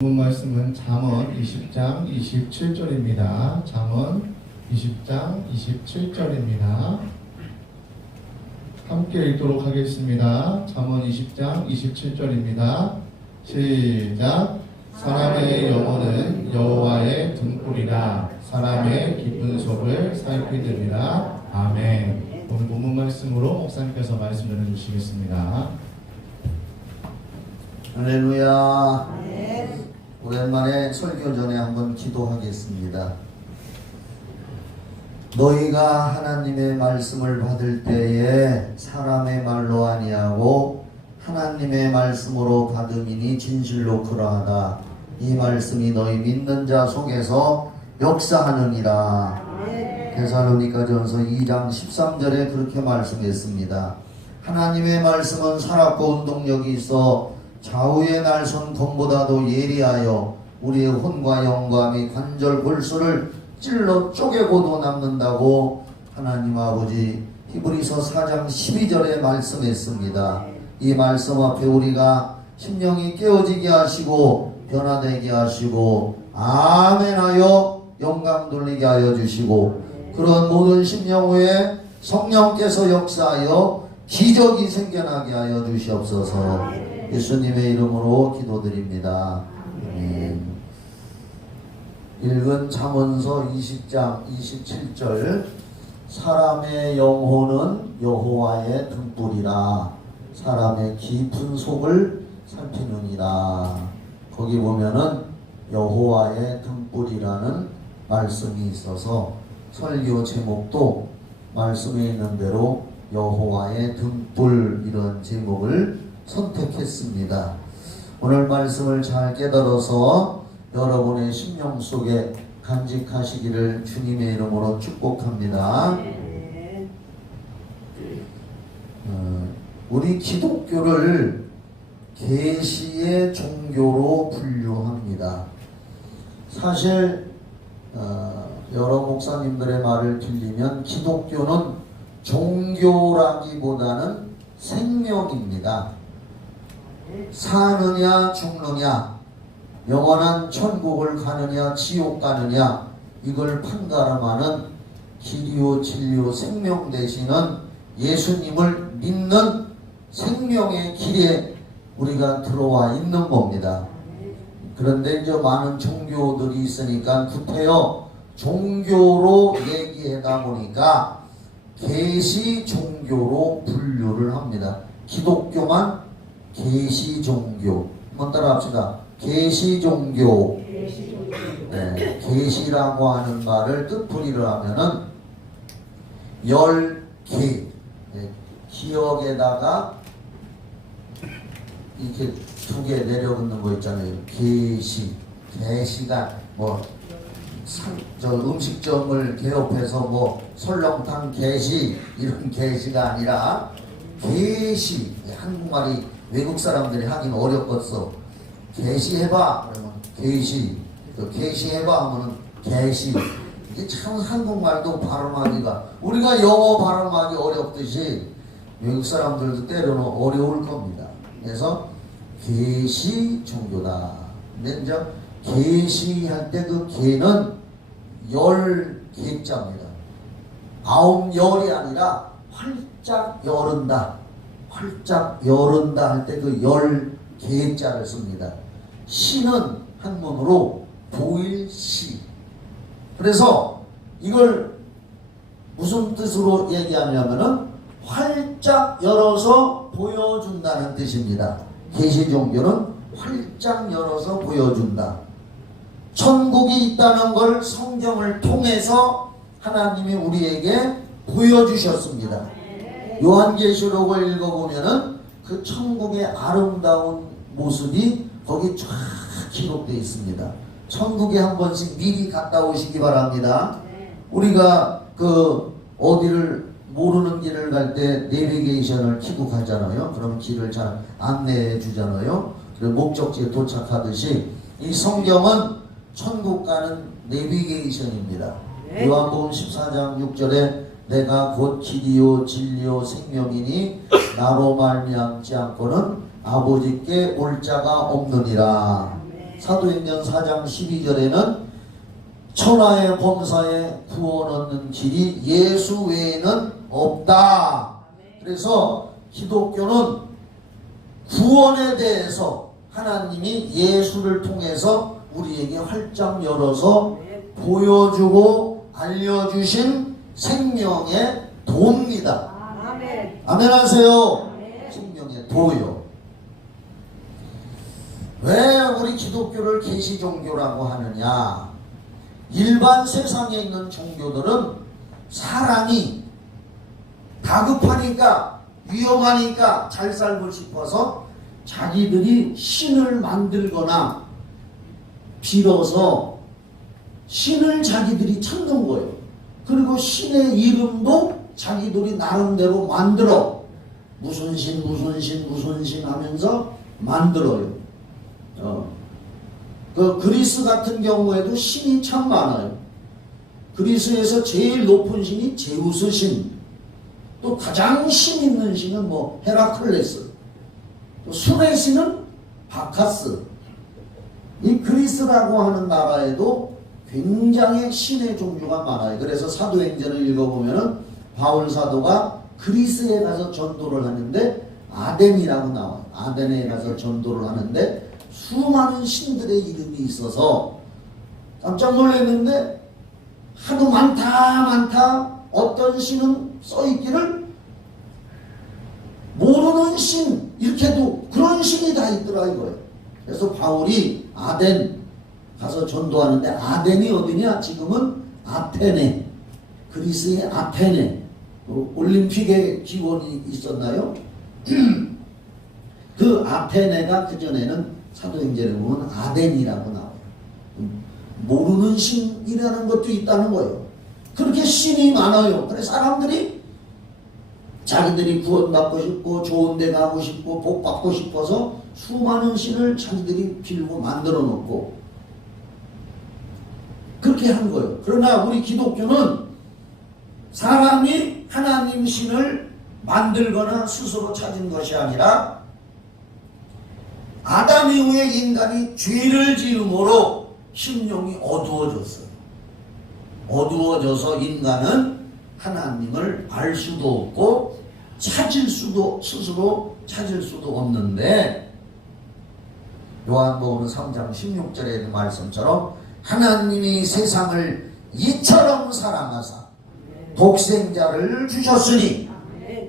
본 말씀은 잠언 20장 27절입니다. 잠언 20장 27절입니다. 함께 읽도록 하겠습니다. 잠언 20장 27절입니다. 시작. 사람의 영혼은 여호와의 등불이라 사람의 깊은 속을 살피느니라. 아멘. 오늘 본문 말씀으로 목사님께서 말씀 전해주시겠습니다. 할렐루야. 오랜만에 설교 전에 한번 기도하겠습니다. 너희가 하나님의 말씀을 받을 때에 사람의 말로 아니하고 하나님의 말씀으로 받음이니 진실로 그러하다. 이 말씀이 너희 믿는 자 속에서 역사하느니라. 데살로니가전서 2장 13절에 그렇게 말씀했습니다. 하나님의 말씀은 살았고 운동력이 있어 좌우의 날선 검보다도 예리하여 우리의 혼과 영과 및 관절 골수를 찔러 쪼개고도 남는다고 하나님 아버지 히브리서 4장 12절에 말씀했습니다. 이 말씀 앞에 우리가 심령이 깨어지게 하시고 변화되게 하시고 아멘하여 영광 돌리게 하여 주시고 그런 모든 심령 후에 성령께서 역사하여 기적이 생겨나게 하여 주시옵소서. 예수님의 이름으로 기도드립니다. 아멘. 읽은 잠언서 20장 27절 사람의 영혼은 여호와의 등불이라 사람의 깊은 속을 살피느니라. 거기 보면은 여호와의 등불이라는 말씀이 있어서 설교 제목도 말씀에 있는 대로 여호와의 등불 이런 제목을 선택했습니다. 오늘 말씀을 잘 깨달아서 여러분의 심령 속에 간직하시기를 주님의 이름으로 축복합니다. 우리 기독교를 계시의 종교로 분류합니다. 사실 여러 목사님들의 말을 빌리면 기독교는 종교라기보다는 생명입니다. 사느냐 죽느냐 영원한 천국을 가느냐 지옥 가느냐 이걸 판가름하는 길이요 진리요 생명 되시는 예수님을 믿는 생명의 길에 우리가 들어와 있는 겁니다. 그런데 이제 많은 종교들이 있으니까 구태여 종교로 얘기하다 보니까 계시 종교로 분류를 합니다. 기독교만 계시 종교. 한번 따라 합시다. 계시 종교. 네, 계시라고 하는 말을 뜻풀이를 하면은 열계. 네, 기억에다가 이렇게 두 개 내려붙는 거 있잖아요. 계시. 계시가 뭐 저 음식점을 개업해서 뭐 설렁탕 계시 이런 계시가 아니라 계시. 한국말이 외국 사람들이 하긴 어렵겠어. 계시해봐 그러면 계시, 계시해봐 하면은 계시. 이게 참 한국말도 발음하기가 우리가 영어 발음하기 어렵듯이 외국 사람들도 때로는 어려울 겁니다. 그래서 계시 종교다. 근데 이제 계시할 때 그 계는 열 계자입니다. 9열이 아니라 활짝 열은다. 활짝 열은다 할 때 그 열 계자를 씁니다. 시는 한문으로 보일시. 그래서 이걸 무슨 뜻으로 얘기하냐면은 활짝 열어서 보여준다는 뜻입니다. 계시 종교는 활짝 열어서 보여준다. 천국이 있다는 걸 성경을 통해서 하나님이 우리에게 보여주셨습니다. 요한계시록을 읽어보면은 그 천국의 아름다운 모습이 거기 쫙 기록되어 있습니다. 천국에 한 번씩 미리 갔다 오시기 바랍니다. 우리가 그 어디를 모르는 길을 갈 때 내비게이션을 켜고 가잖아요. 그럼 길을 잘 안내해 주잖아요. 그리고 목적지에 도착하듯이 이 성경은 천국 가는 내비게이션입니다. 요한복음 14장 6절에 내가 곧 길이요 진리요 생명이니 나로 말미암지 않고는 아버지께 올 자가 없느니라. 사도행전 4장 12절에는 천하의 범사에 구원 얻는 길이 예수 외에는 없다. 그래서 기독교는 구원에 대해서 하나님이 예수를 통해서 우리에게 활짝 열어서 보여주고 알려주신 생명의 도입니다. 아멘 하세요. 생명의 도요. 왜 우리 기독교를 계시 종교라고 하느냐? 일반 세상에 있는 종교들은 사람이 다급하니까 위험하니까 잘 살고 싶어서 자기들이 신을 만들거나 빌어서 신을 자기들이 찾는 거예요. 그리고 신의 이름도 자기들이 나름대로 만들어 무슨 신 하면서 만들어요. 그 그리스 같은 경우에도 신이 참 많아요. 그리스에서 제일 높은 신이 제우스 신, 또 가장 신 있는 신은 뭐 헤라클레스, 또 술의 신은 바카스. 이 그리스라고 하는 나라에도 굉장히 신의 종류가 많아요. 그래서 사도행전을 읽어보면은 바울 사도가 그리스에 가서 전도를 하는데 아덴이라고 나와요. 아덴에 가서 전도를 하는데 수많은 신들의 이름이 있어서 깜짝 놀랐는데 하도 많다. 어떤 신은 써있기를 모르는 신 이렇게도 그런 신이 다 있더라 이거예요. 그래서 바울이 아덴 가서 전도하는데 아덴이 어디냐? 지금은 아테네, 그리스의 아테네. 올림픽의 기원이 있었나요? 그 아테네가 그전에는 사도행전에 보면 아덴이라고 나와요. 모르는 신이라는 것도 있다는 거예요. 그렇게 신이 많아요. 그래서 사람들이 자기들이 구원받고 싶고 좋은 데 가고 싶고 복 받고 싶어서 수많은 신을 자기들이 빌고 만들어 놓고 그렇게 한 거예요. 그러나 우리 기독교는 사람이 하나님 신을 만들거나 스스로 찾은 것이 아니라 아담 이후에 인간이 죄를 지음으로 심령이 어두워졌어요. 어두워져서 인간은 하나님을 알 수도 없고 스스로 찾을 수도 없는데 요한복음 3장 16절에 있는 말씀처럼 하나님이 세상을 이처럼 사랑하사 독생자를 주셨으니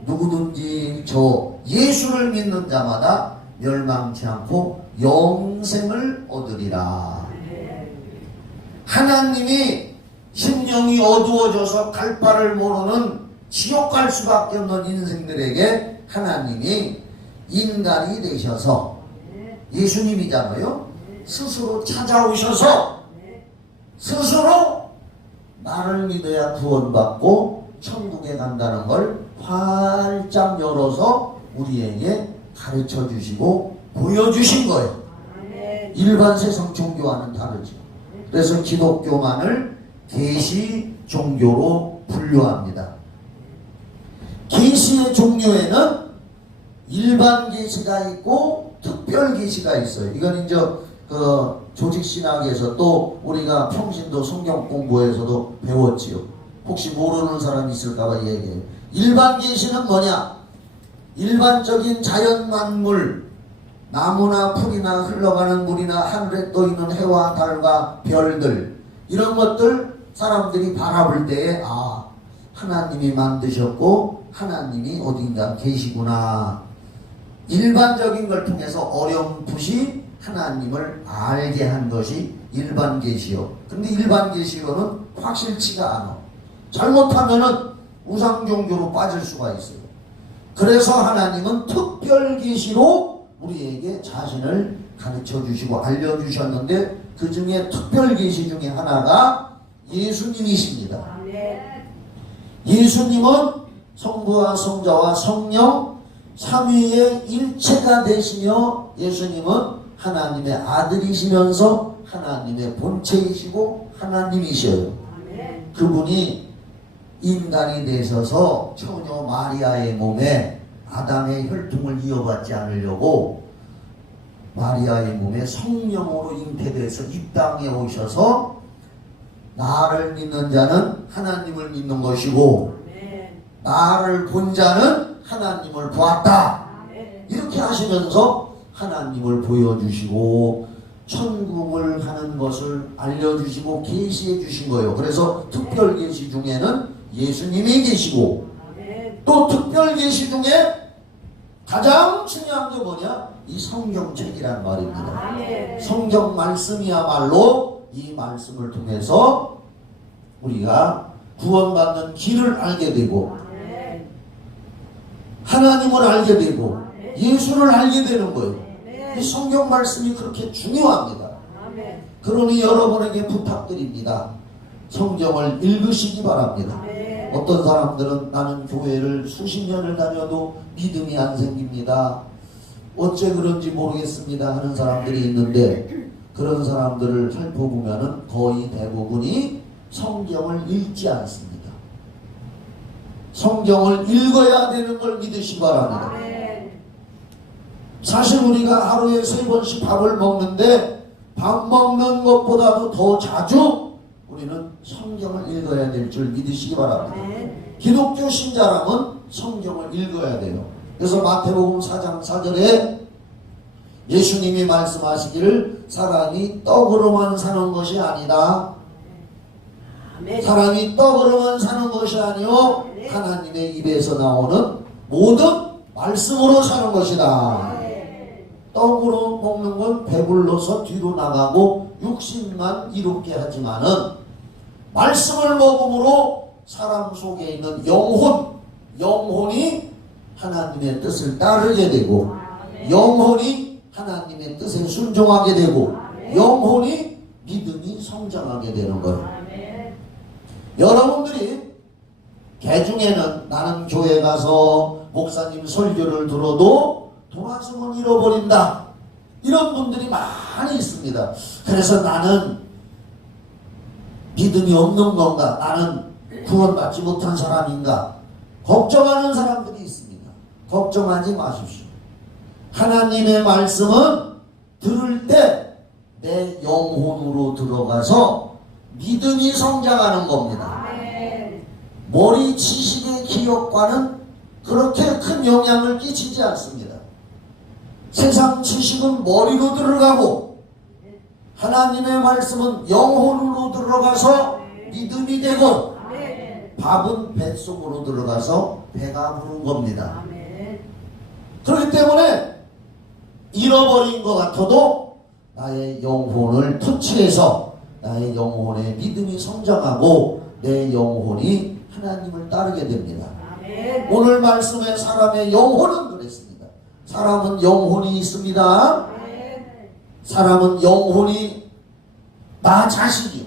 누구든지 저 예수를 믿는 자마다 멸망치 않고 영생을 얻으리라. 하나님이 심령이 어두워져서 갈 바를 모르는 지옥 갈 수밖에 없는 인생들에게 하나님이 인간이 되셔서 예수님이잖아요. 스스로 찾아오셔서 스스로 나를 믿어야 구원받고 천국에 간다는 걸 활짝 열어서 우리에게 가르쳐 주시고 보여주신 거예요. 일반 세상 종교와는 다르죠. 그래서 기독교만을 계시 종교로 분류합니다. 계시의 종류에는 일반 계시가 있고 특별 계시가 있어요. 이건 이제 그 조직신학에서 또 우리가 평신도 성경 공부에서도 배웠지요. 혹시 모르는 사람이 있을까봐 얘기해요. 일반 계시는 뭐냐? 일반적인 자연 만물, 나무나 풀이나 흘러가는 물이나 하늘에 떠있는 해와 달과 별들, 이런 것들 사람들이 바라볼 때에 하나님이 만드셨고 하나님이 어딘가 계시구나. 일반적인 걸 통해서 어렴풋이 하나님을 알게 한 것이 일반 계시요. 근데 일반 계시로는 확실치가 않아. 잘못하면은 우상 종교로 빠질 수가 있어요. 그래서 하나님은 특별 계시로 우리에게 자신을 가르쳐 주시고 알려 주셨는데 그 중에 특별 계시 중에 하나가 예수님이십니다. 예수님은 성부와 성자와 성령 삼위의 일체가 되시며 예수님은 하나님의 아들이시면서 하나님의 본체이시고 하나님이셔요. 그분이 인간이 되셔서 처녀 마리아의 몸에 아담의 혈통을 이어받지 않으려고 마리아의 몸에 성령으로 잉태돼서 이 땅에 오셔서 나를 믿는 자는 하나님을 믿는 것이고 나를 본 자는 하나님을 보았다. 이렇게 하시면서 하나님을 보여주시고 천국을 가는 것을 알려주시고 계시해 주신 거예요. 그래서 특별 계시 중에는 예수님이 계시고 또 특별 계시 중에 가장 중요한 게 뭐냐? 이 성경책이란 말입니다. 성경 말씀이야말로 이 말씀을 통해서 우리가 구원받는 길을 알게 되고 하나님을 알게 되고 예수를 알게 되는 거예요. 이 성경 말씀이 그렇게 중요합니다. 그러니 여러분에게 부탁드립니다. 성경을 읽으시기 바랍니다. 어떤 사람들은 나는 교회를 수십 년을 다녀도 믿음이 안 생깁니다. 어째 그런지 모르겠습니다 하는 사람들이 있는데 그런 사람들을 살펴보면 거의 대부분이 성경을 읽지 않습니다. 성경을 읽어야 되는 걸 믿으시기 바랍니다. 사실 우리가 하루에 3번씩 밥을 먹는데 밥 먹는 것보다도 더 자주 우리는 성경을 읽어야 될 줄 믿으시기 바랍니다. 기독교 신자라면 성경을 읽어야 돼요. 그래서 마태복음 4장 4절에 예수님이 말씀하시기를 사람이 떡으로만 사는 것이 아니다. 사람이 떡으로만 사는 것이 아니요 하나님의 입에서 나오는 모든 말씀으로 사는 것이다. 떡으로 먹는 건 배불러서 뒤로 나가고 육신만 이롭게 하지만은 말씀을 먹음으로 사람 속에 있는 영혼이 하나님의 뜻을 따르게 되고 영혼이 하나님의 뜻에 순종하게 되고 영혼이 믿음이 성장하게 되는 거예요. 여러분들이 개중에는 나는 교회 가서 목사님 설교를 들어도 도마성을 잃어버린다 이런 분들이 많이 있습니다. 그래서 나는 믿음이 없는 건가? 나는 구원받지 못한 사람인가? 걱정하는 사람들이 있습니다. 걱정하지 마십시오. 하나님의 말씀은 들을 때 내 영혼으로 들어가서 믿음이 성장하는 겁니다. 머리 지식의 기억과는 그렇게 큰 영향을 끼치지 않습니다. 세상 지식은 머리로 들어가고 하나님의 말씀은 영혼으로 들어가서 믿음이 되고 밥은 뱃속으로 들어가서 배가 부른 겁니다. 그렇기 때문에 잃어버린 것 같아도 나의 영혼을 터치해서 나의 영혼의 믿음이 성장하고 내 영혼이 하나님을 따르게 됩니다. 오늘 말씀의 사람의 영혼은 그랬습니다. 사람은 영혼이 있습니다. 사람은 영혼이 나 자신이요.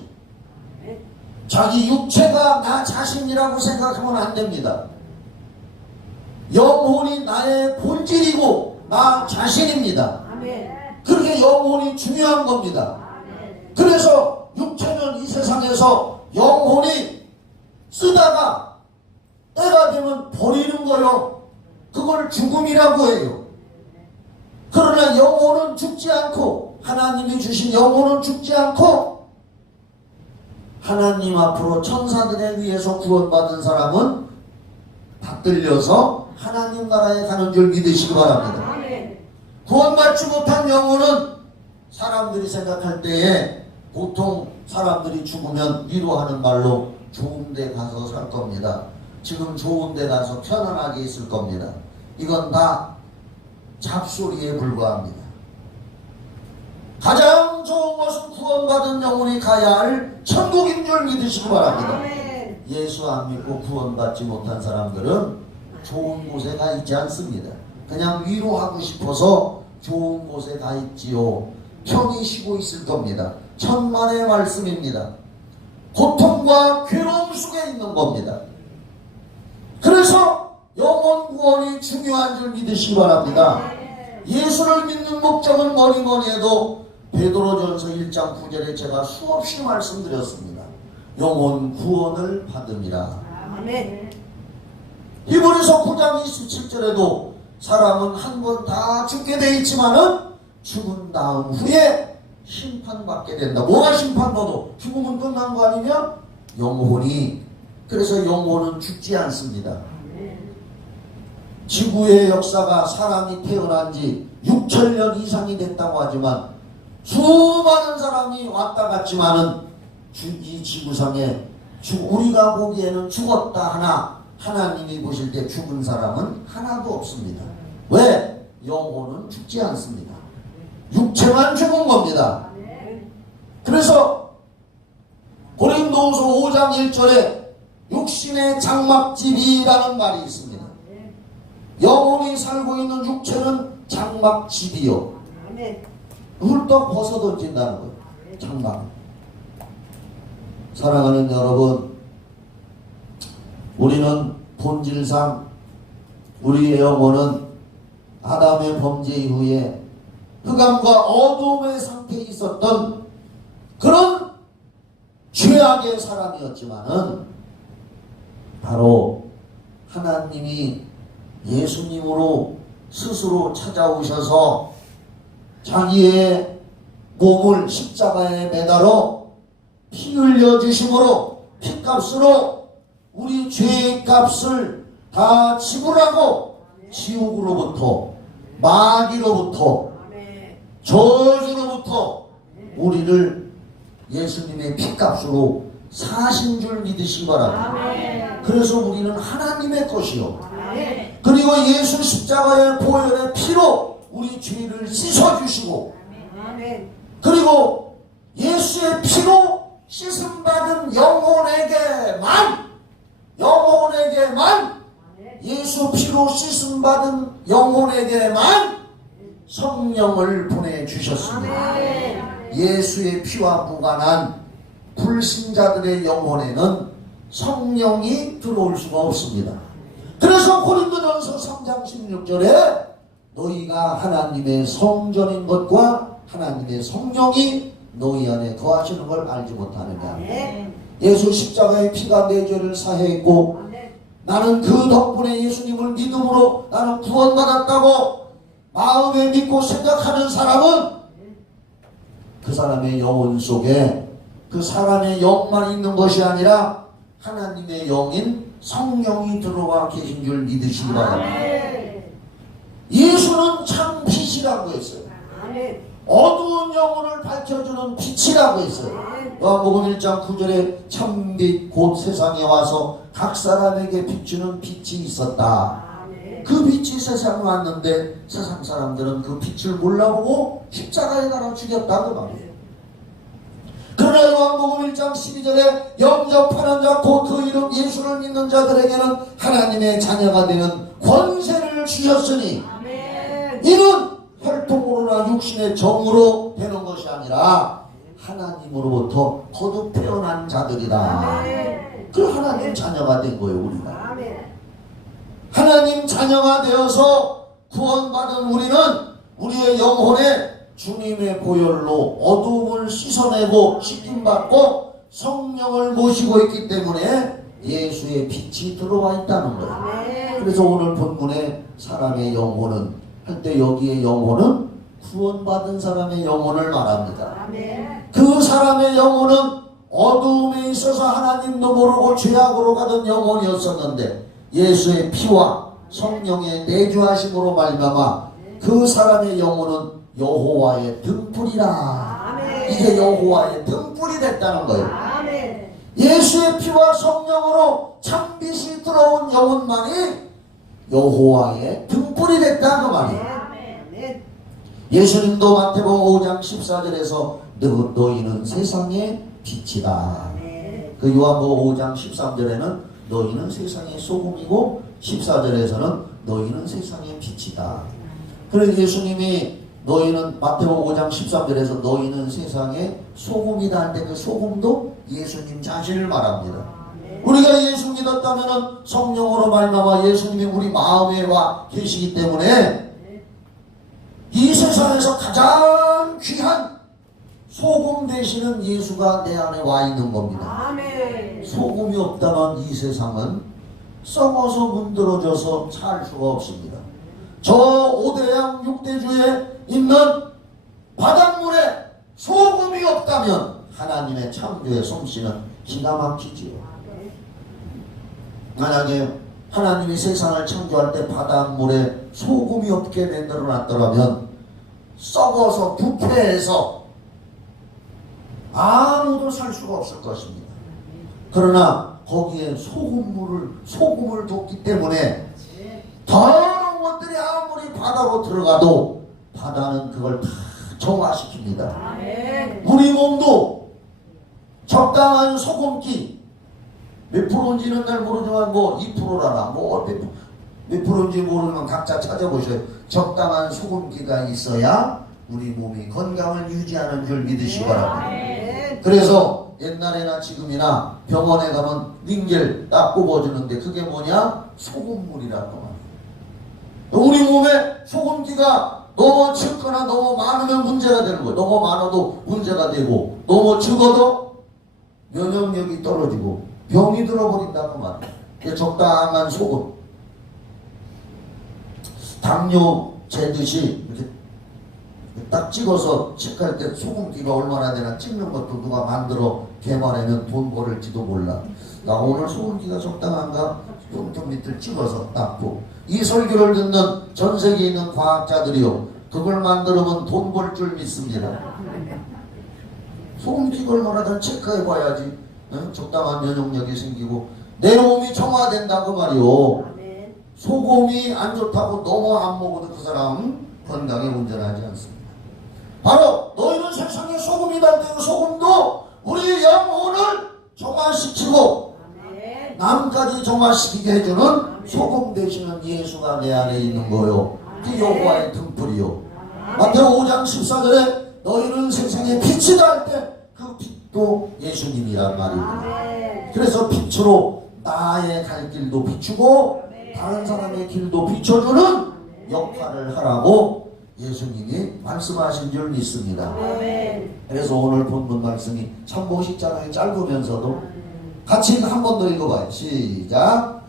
자기 육체가 나 자신이라고 생각하면 안 됩니다. 영혼이 나의 본질이고 나 자신입니다. 그렇게 영혼이 중요한 겁니다. 그래서 육체는 이 세상에서 영혼이 쓰다가 때가 되면 버리는 거요. 그걸 죽음이라고 해요. 그러나 영혼은 죽지 않고 하나님이 주신 영혼은 죽지 않고 하나님 앞으로 천사들에 의해서 구원받은 사람은 받들려서 하나님 나라에 가는 줄 믿으시기 바랍니다. 구원받지 못한 영혼은 사람들이 생각할 때에 보통 사람들이 죽으면 위로하는 말로 좋은 데 가서 살 겁니다. 지금 좋은 데 가서 편안하게 있을 겁니다. 이건 다 잡소리에 불과합니다. 가장 좋은 것은 구원받은 영혼이 가야 할 천국인 줄 믿으시기 바랍니다. 예수 안 믿고 구원받지 못한 사람들은 좋은 곳에 가 있지 않습니다. 그냥 위로하고 싶어서 좋은 곳에 가 있지요. 편히 쉬고 있을 겁니다. 천만의 말씀입니다. 고통과 괴로움 속에 있는 겁니다. 그래서 영혼 구원이 중요한 줄 믿으시기 바랍니다. 예수를 믿는 목적은 뭐니 해도 베드로전서 1장 9절에 제가 수없이 말씀드렸습니다. 영혼 구원을 받음이라. 히브리서 9장 27절에도 사람은 한 번 다 죽게 되어 있지만은 죽은 다음 후에 심판받게 된다. 뭐가 심판받아? 죽으면 끝난 거 아니냐? 영혼이. 그래서 영혼은 죽지 않습니다. 지구의 역사가 사람이 태어난 지 6천년 이상이 됐다고 하지만 수많은 사람이 왔다 갔지만은 이 지구상에 우리가 보기에는 죽었다 하나 하나님이 보실 때 죽은 사람은 하나도 없습니다. 왜? 영혼은 죽지 않습니다. 육체만 죽은 겁니다. 그래서 고린도후서 5장 1절에 육신의 장막집이라는 말이 있습니다. 영혼이 살고 있는 육체는 장막집이요. 훌떡 벗어던진다는 거예요. 장막. 사랑하는 여러분, 우리는 본질상 우리의 영혼은 아담의 범죄 이후에 흑암과 어둠의 상태에 있었던 그런 죄악의 사람이었지만은 바로 하나님이 예수님으로 스스로 찾아오셔서 자기의 몸을 십자가에 매달아 피 흘려 주심으로 피값으로 우리 죄의 값을 다 지불하고 지옥으로부터 마귀로부터 저주로부터 우리를 예수님의 피값으로 사신 줄 믿으시기 바랍니다. 그래서 우리는 하나님의 것이요. 그리고 예수 십자가의 보혈의 피로 우리 죄를 씻어주시고 그리고 예수의 피로 씻음받은 영혼에게만 예수 피로 씻음받은 영혼에게만 성령을 보내주셨습니다. 예수의 피와 무관한 불신자들의 영혼에는 성령이 들어올 수가 없습니다. 그래서 고린도전서 3장 16절에 너희가 하나님의 성전인 것과 하나님의 성령이 너희 안에 거하시는 걸 알지 못하느냐. 예수 십자가의 피가 내 죄를 사해했고 나는 그 덕분에 예수님을 믿음으로 나는 구원받았다고 마음에 믿고 생각하는 사람은 그 사람의 영혼 속에 그 사람의 영만 있는 것이 아니라 하나님의 영인 성령이 들어와 계신 줄 믿으시기 바랍니다. 예수는 참 빛이라고 했어요. 어두운 영혼을 밝혀주는 빛이라고 했어요. 요한복음 1장 9절에 참빛 곧 세상에 와서 각 사람에게 비추는 빛이 있었다. 그 빛이 세상에 왔는데 세상 사람들은 그 빛을 몰라보고 십자가에 달아 죽였다고 말이에요. 그러나 요한복음 1장 12절에 영접하는 자 곧 그 이름 예수를 믿는 자들에게는 하나님의 자녀가 되는 권세를 주셨으니 이는 혈통으로나 육신의 정으로 되는 것이 아니라 하나님으로부터 거듭 태어난 자들이다. 그 하나님 자녀가 된 거예요. 우리가 하나님 자녀가 되어서 구원받은 우리는 우리의 영혼에 주님의 보혈로 어둠을 씻어내고 씻김받고 성령을 모시고 있기 때문에 예수의 빛이 들어와 있다는 거예요. 그래서 오늘 본문에 사람의 영혼은 할 때 여기에 영혼은 구원받은 사람의 영혼을 말합니다. 그 사람의 영혼은 어둠에 있어서 하나님도 모르고 죄악으로 가던 영혼이었었는데 예수의 피와 성령의 내주하심으로 말미암아 그 사람의 영혼은 여호와의 등불이라. 이게 여호와의 등불이 됐다는 거예요. 예수의 피와 성령으로 참빛이 들어온 영혼만이 여호와의 등불이 됐다는 말이에요. 예수님도 마태복음 5장 14절에서 너희는 세상의 빛이다. 그 요한복음 5장 13절에는 너희는 세상의 소금이고 14절에서는 너희는 세상의 빛이다. 그래서 예수님이 너희는 마태복음 5장 13절에서 너희는 세상의 소금이다 할 때 그 소금도 예수님 자신을 말합니다. 우리가 예수 믿었다면 성령으로 말미암아 예수님이 우리 마음에 와 계시기 때문에 이 세상에서 가장 귀한 소금 되시는 예수가 내 안에 와 있는 겁니다. 소금이 없다면 이 세상은 썩어서 문드러져서 살 수가 없습니다. 저 5대양 6대주에 있는 바닷물에 소금이 없다면 하나님의 창조의 솜씨는 기가 막히지요. 만약에 하나님이 세상을 창조할 때 바닷물에 소금이 없게 만들어 놨더라면 썩어서 부패해서 아무도 살 수가 없을 것입니다. 그러나 거기에 소금을 뒀기 때문에 더러운 것들이 아무리 바다로 들어가도 바다는 그걸 다 정화시킵니다. 우리 몸도 적당한 소금기, 몇 프로인지는 잘 모르지만 뭐 2%라나 뭐 몇 프로인지 모르면 각자 찾아보셔요. 적당한 소금기가 있어야 우리 몸이 건강을 유지하는 줄 믿으시기 바랍니다. 그래서 옛날에나 지금이나 병원에 가면 링겔 딱 꼽아주는데 그게 뭐냐? 소금물이라고 말이에요. 우리 몸에 소금기가 너무 적거나 너무 많으면 문제가 되는 거예요. 너무 많아도 문제가 되고 너무 적어도 면역력이 떨어지고 병이 들어버린다고 말이에요. 적당한 소금. 당뇨 재듯이 이렇게 딱 찍어서 체크할 때 소금기가 얼마나 되나 찍는 것도 누가 만들어 개발하면 돈 벌을지도 몰라. 나 오늘 소금기가 적당한가? 흉터 밑을 찍어서 닦고. 이 설교를 듣는 전 세계에 있는 과학자들이요, 그걸 만들면 돈 벌 줄 믿습니다. 소금기가 얼마나 더 체크해 봐야지 적당한 면역력이 생기고 내 몸이 정화된다고 말이요. 소금이 안 좋다고 너무 안 먹어도 그 사람 건강에 운전하지 않습니다. 바로 너희는 세상에 소금이다. 그 소금도 우리 영혼을 정화시키고 남까지 정화시키게 해주는 소금 되시는 예수가 내 안에 있는 거요. 그 여호와의 등불이요. 마태오 5장 14절에 너희는 세상에 빛이다 할 때 그 빛도 예수님이란 말입니다. 그래서 빛으로 나의 갈 길도 비추고 다른 사람의 길도 비춰주는 역할을 하라고 예수님이 말씀하신 줄 믿습니다. 그래서 오늘 본문 말씀이 참 멋있잖아요. 짧으면서도 같이 한 번 더 읽어봐요. 시작.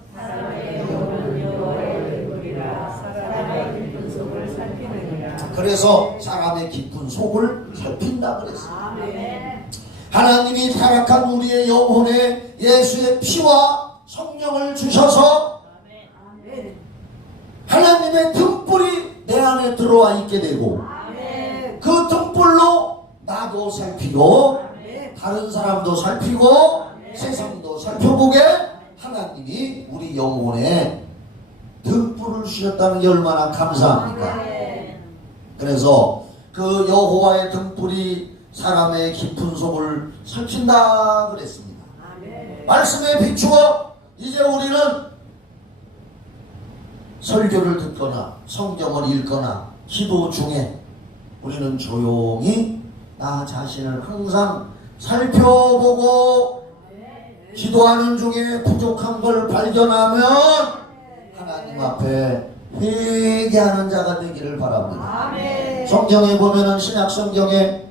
그래서 사람의 깊은 속을 살핀다 그랬어요. 하나님이 타락한 우리의 영혼에 예수의 피와 성령을 주셔서 하나님의 등불이 내 안에 들어와 있게 되고 그 등불로 나도 살피고 다른 사람도 살피고 세상도 살펴보게 하나님이 우리 영혼에 등불을 주셨다는 게 얼마나 감사합니까? 그래서 그 여호와의 등불이 사람의 깊은 속을 살핀다 그랬습니다. 말씀에 비추어 이제 우리는 설교를 듣거나 성경을 읽거나 기도 중에 우리는 조용히 나 자신을 항상 살펴보고 기도하는 중에 부족한 걸 발견하면 하나님 앞에 회개하는 자가 되기를 바랍니다. 성경에 보면은 신약 성경에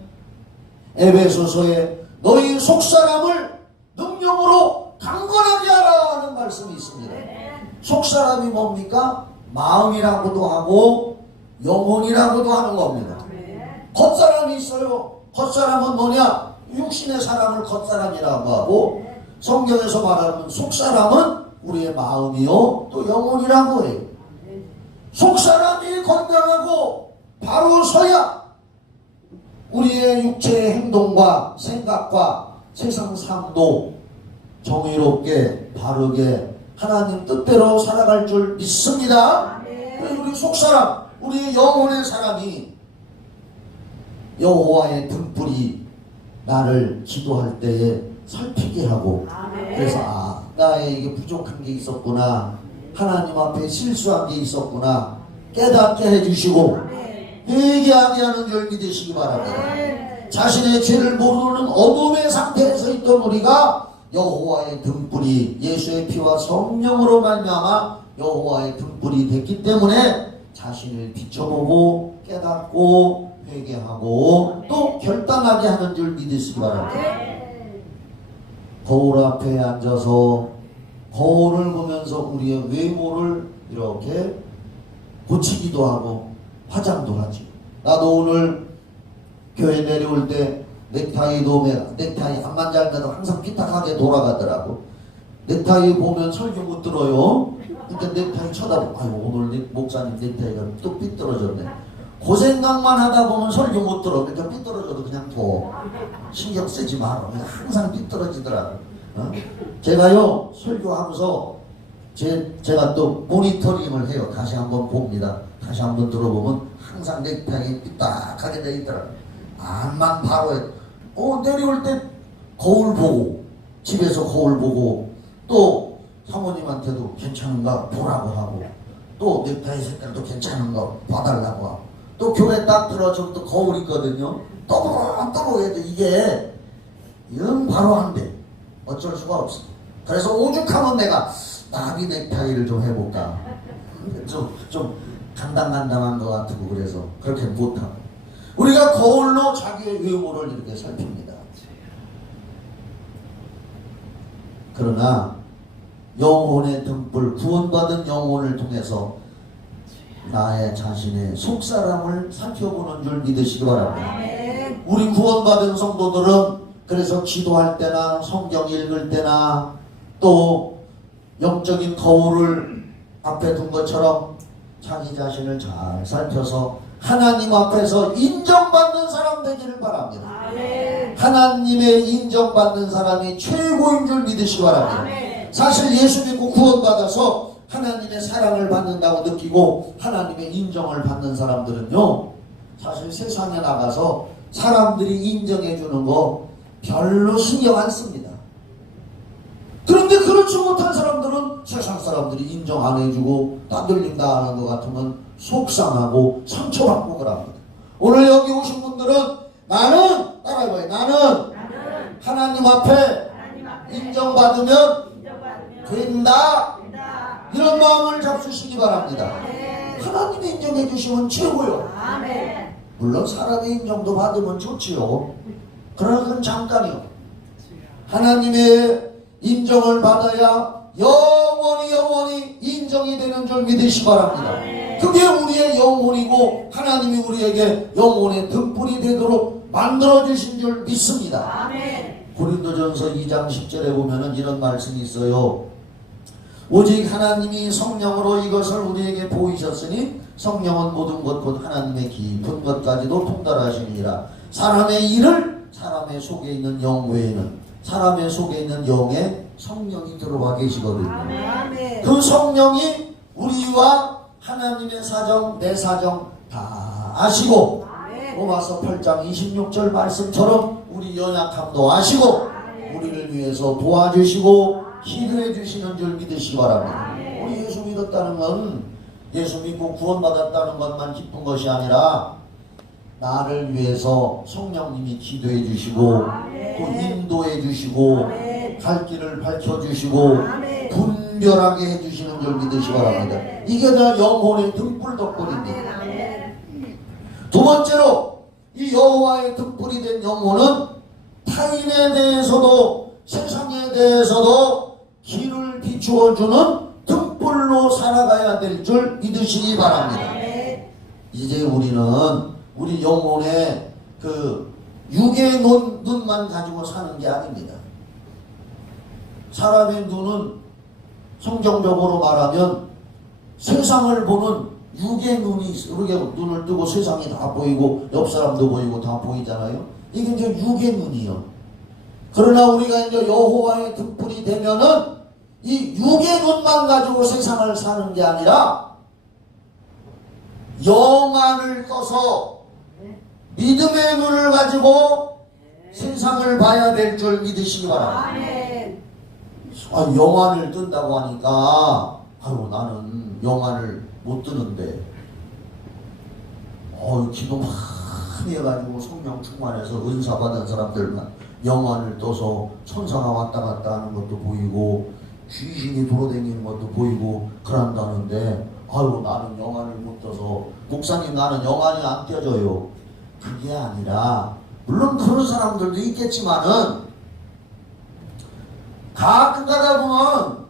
에베소서에 너희 속사람을 능력으로 강건하게 하라 하는 말씀이 있습니다. 속사람이 뭡니까? 마음이라고도 하고 영혼이라고도 하는 겁니다. 겉사람이 있어요. 겉사람은 뭐냐? 육신의 사람을 겉사람이라고 하고 성경에서 말하는 속사람은 우리의 마음이요 또 영혼이라고 해요. 속사람이 건강하고 바로 서야 우리의 육체의 행동과 생각과 세상 삶도 정의롭게 바르게 하나님 뜻대로 살아갈 줄 믿습니다. 우리 속사람, 우리의 영혼의 사람이 여호와의 등불이 나를 기도할 때에 살피게 하고 그래서 나의 이게 부족한 게 있었구나, 하나님 앞에 실수한 게 있었구나 깨닫게 해주시고 회개하게 하는 줄 믿으시기 바랍니다. 자신의 죄를 모르는 어둠의 상태에서 있던 우리가 여호와의 등불이 예수의 피와 성령으로 말미암아 여호와의 등불이 됐기 때문에 자신을 비춰보고 깨닫고 회개하고 또 결단하게 하는 줄 믿으시기 바랍니다. 거울 앞에 앉아서 거울을 보면서 우리의 외모를 이렇게 고치기도 하고 화장도 하지. 나도 오늘 교회 내려올 때 넥타이 안만 잘 매도 항상 삐딱하게 돌아가더라고. 넥타이 보면 설교 못 들어요. 그러니까 넥타이 쳐다보고 아유 오늘 목사님 넥타이가 또 삐뚤어졌네. 그 생각만 하다 보면 설교 못 들어. 그러니까 삐뚤어져도 그냥 둬. 신경 쓰지 마라. 항상 삐뚤어지더라고. 제가요 설교하면서 제가 또 모니터링을 해요. 다시 한번 봅니다. 다시 한번 들어보면 항상 넥타이 삐딱하게 돼 있더라고. 안만 바로 해. 내려올 때 거울 보고 집에서 거울 보고 또 사모님한테도 괜찮은가 보라고 하고 또 넥타이 색깔도 괜찮은가 봐달라고 하고 또 교회 딱 들어서 또 거울 있거든요. 또보고 이게 영 바로 안 돼. 어쩔 수가 없어. 그래서 오죽하면 내가 나비 넥타이를 좀 해볼까. 좀 간당간당한 것 같고 그래서 그렇게 못하고 우리가 거울로 자기의 외모를 이렇게 살핍니다. 그러나 영혼의 등불, 구원받은 영혼을 통해서 나의 자신의 속사람을 살펴보는 줄 믿으시기 바랍니다. 우리 구원받은 성도들은 그래서 기도할 때나 성경 읽을 때나 또 영적인 거울을 앞에 둔 것처럼 자기 자신을 잘 살펴서 하나님 앞에서 인정받는 사람 되기를 바랍니다. 하나님의 인정받는 사람이 최고인 줄 믿으시기 바랍니다. 사실 예수 믿고 구원받아서 하나님의 사랑을 받는다고 느끼고 하나님의 인정을 받는 사람들은요 사실 세상에 나가서 사람들이 인정해 주는 거 별로 신경 안 씁니다. 그런데 그렇지 못한 사람들은 세상 사람들이 인정 안 해주고 따돌림 당하는 것 같으면 속상하고 상처받고 그럽니다. 오늘 여기 오신 분들은 나는 따라해봐요. 나는 하나님 앞에 인정받으면 된다. 이런 마음을 잡수시기 바랍니다. 하나님이 인정해 주시면 최고요. 물론 사람의 인정도 받으면 좋지요. 그러나 그건 잠깐이요. 하나님의 인정을 받아야 영원히 인정이 되는 줄 믿으시기 바랍니다. 그게 우리의 영혼이고 하나님이 우리에게 영혼의 등불이 되도록 만들어주신 줄 믿습니다. 고린도전서 2장 10절에 보면은 이런 말씀이 있어요. 오직 하나님이 성령으로 이것을 우리에게 보이셨으니 성령은 모든 것 곧 하나님의 깊은 것까지도 통달하시니라. 사람의 일을 사람의 속에 있는 영 외에는 사람의 속에 있는 영에 성령이 들어와 계시거든요. 그 성령이 우리와 하나님의 사정, 내 사정 다 아시고 로마서 8장 26절 말씀처럼 우리 연약함도 아시고 우리를 위해서 도와주시고 기도해 주시는 줄 믿으시기 바랍니다. 우리 예수 믿었다는 건 예수 믿고 구원받았다는 것만 기쁜 것이 아니라 나를 위해서 성령님이 기도해 주시고 또 인도해 주시고 갈 길을 밝혀주시고 분별하게 해주시는 줄 믿으시기 바랍니다. 이게 다 영혼의 등불 덕분입니다. 두 번째로 이 여호와의 등불이 된 영혼은 타인에 대해서도 세상에 대해서도 길을 비추어주는 등불로 살아가야 될 줄 믿으시기 바랍니다. 이제 우리는 우리 영혼의 그 육의 눈만 가지고 사는 게 아닙니다. 사람의 눈은 성경적으로 말하면 세상을 보는 육의 눈이 있어요. 우리가 눈을 뜨고 세상이 다 보이고 옆 사람도 보이고 다 보이잖아요. 이게 이제 육의 눈이요. 그러나 우리가 이제 여호와의 등불이 되면은 이 육의 눈만 가지고 세상을 사는 게 아니라 영안을 떠서 믿음의 눈을 가지고 세상을 봐야 될 줄 믿으시기 바랍니다. 영안을 뜬다고 하니까 아유 나는 영안을 못 뜨는데 기도 많이 해가지고 성령 충만해서 은사 받은 사람들만 영안을 떠서 천사가 왔다 갔다 하는 것도 보이고 귀신이 돌아다니는 것도 보이고 그런다는데 아유 나는 영안을 못 떠서 목사님 나는 영안이 안 껴져요. 그게 아니라 물론 그런 사람들도 있겠지만은 가끔 가다 보면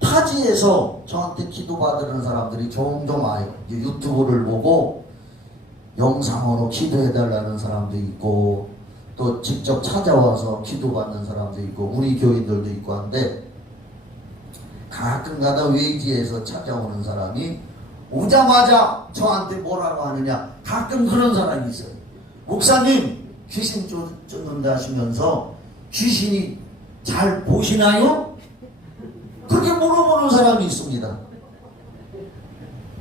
타지에서 저한테 기도받으는 사람들이 종종 와요. 유튜브를 보고 영상으로 기도해달라는 사람도 있고 또 직접 찾아와서 기도받는 사람도 있고 우리 교인들도 있고 한데 가끔가다 외지에서 찾아오는 사람이 오자마자 저한테 뭐라고 하느냐 가끔 그런 사람이 있어요. 목사님 귀신 쫓는다 하시면서 귀신이 잘 보시나요? 그렇게 물어보는 사람이 있습니다.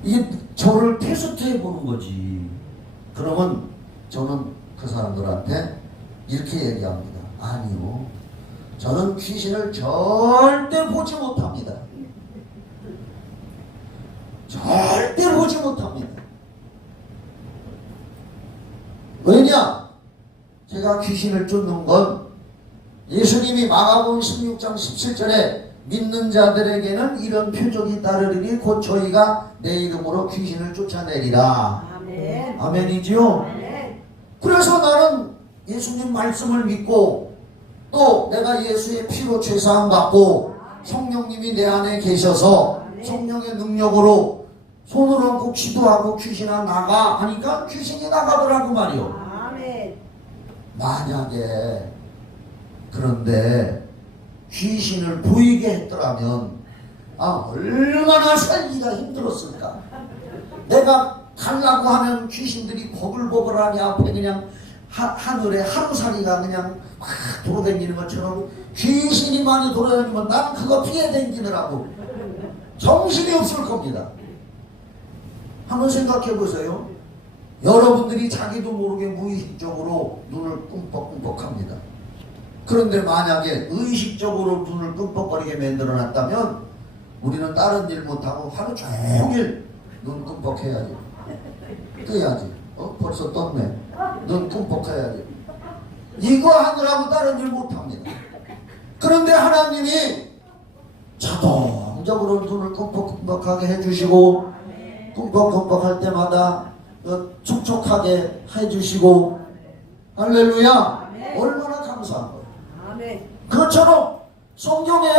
이게 저를 테스트해 보는 거지. 그러면 저는 그 사람들한테 이렇게 얘기합니다. 아니요. 저는 귀신을 절대 보지 못합니다. 절대 보지 못합니다. 왜냐? 제가 귀신을 쫓는 건 예수님이 마가복음 16장 17절에 믿는 자들에게는 이런 표적이 따르리니 곧 저희가 내 이름으로 귀신을 쫓아내리라. 아멘. 아멘이지요? 아멘. 그래서 나는 예수님 말씀을 믿고 또 내가 예수의 피로 죄사함 받고 성령님이 내 안에 계셔서 성령의 능력으로 손을 얹고 기도하고 귀신아 나가 하니까 귀신이 나가더라고 말이요. 아멘. 만약에 그런데 귀신을 보이게 했더라면 얼마나 살기가 힘들었을까. 내가 가려고 하면 귀신들이 버글버글하니 앞에 그냥 하늘에 하루살이가 그냥 막 돌아다니는 것처럼 귀신이 많이 돌아다니면 난 그거 피해 다니느라고 정신이 없을 겁니다. 한번 생각해 보세요. 여러분들이 자기도 모르게 무의식적으로 눈을 끔뻑끔뻑합니다. 그런데 만약에 의식적으로 눈을 끔뻑거리게 만들어 놨다면 우리는 다른 일 못하고 하루 종일 눈 끔뻑해야지. 떠야지. 벌써 떴네. 눈 끔뻑해야지. 이거 하느라고 다른 일 못합니다. 그런데 하나님이 자동적으로 눈을 끔뻑끔뻑하게 해주시고 끔뻑끔뻑할 때마다 촉촉하게 해주시고 할렐루야. 얼마나 감사한 거예요. 아멘. 그것처럼 성경에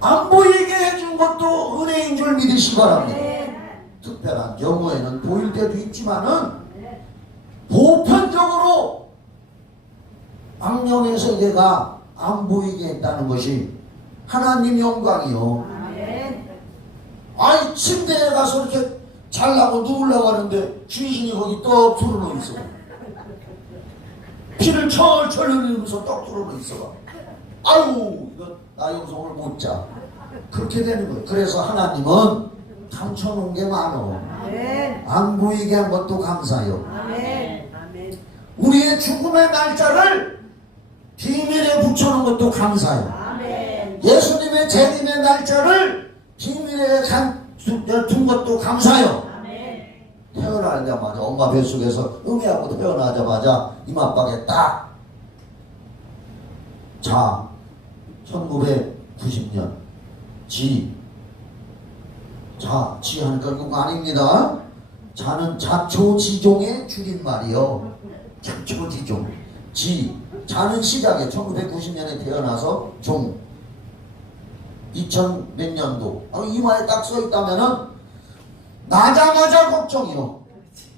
안 보이게 해준 것도 은혜인 줄 믿으시기 바랍니다. 특별한 경우에는 보일 때도 있지만은 보편적으로 악령의 세계가 안 보이게 했다는 것이 하나님 영광이요. 아멘. 아이 침대에 가서 이렇게 잘라고 누우려고 하는데 귀신이 거기 떡 들어놓여 있어. 피를 철철 흘리면서 떡 들어놓여 있어. 아유 이거 나 여기서 오늘 못 자. 그렇게 되는 거예요. 그래서 하나님은 감춰놓은 게 많어. 아멘. 안 보이게 한 것도 감사해요. 아멘. 아멘. 우리의 죽음의 날짜를 비밀에 붙여놓은 것도 감사해요. 아멘. 예수님의 재림의 날짜를 비밀에 둔 것도 감사해요. 아멘. 태어나자마자 엄마 뱃속에서 응애하고 태어나자마자 이마박에 딱 자 1990년 지 하니까 그거 아닙니다. 자는 자초지종의 줄임말이요. 자초지종 자는 시작에 1990년에 태어나서 종 2000 몇 년도 이마에 딱 써있다면은 나자마자 걱정이요.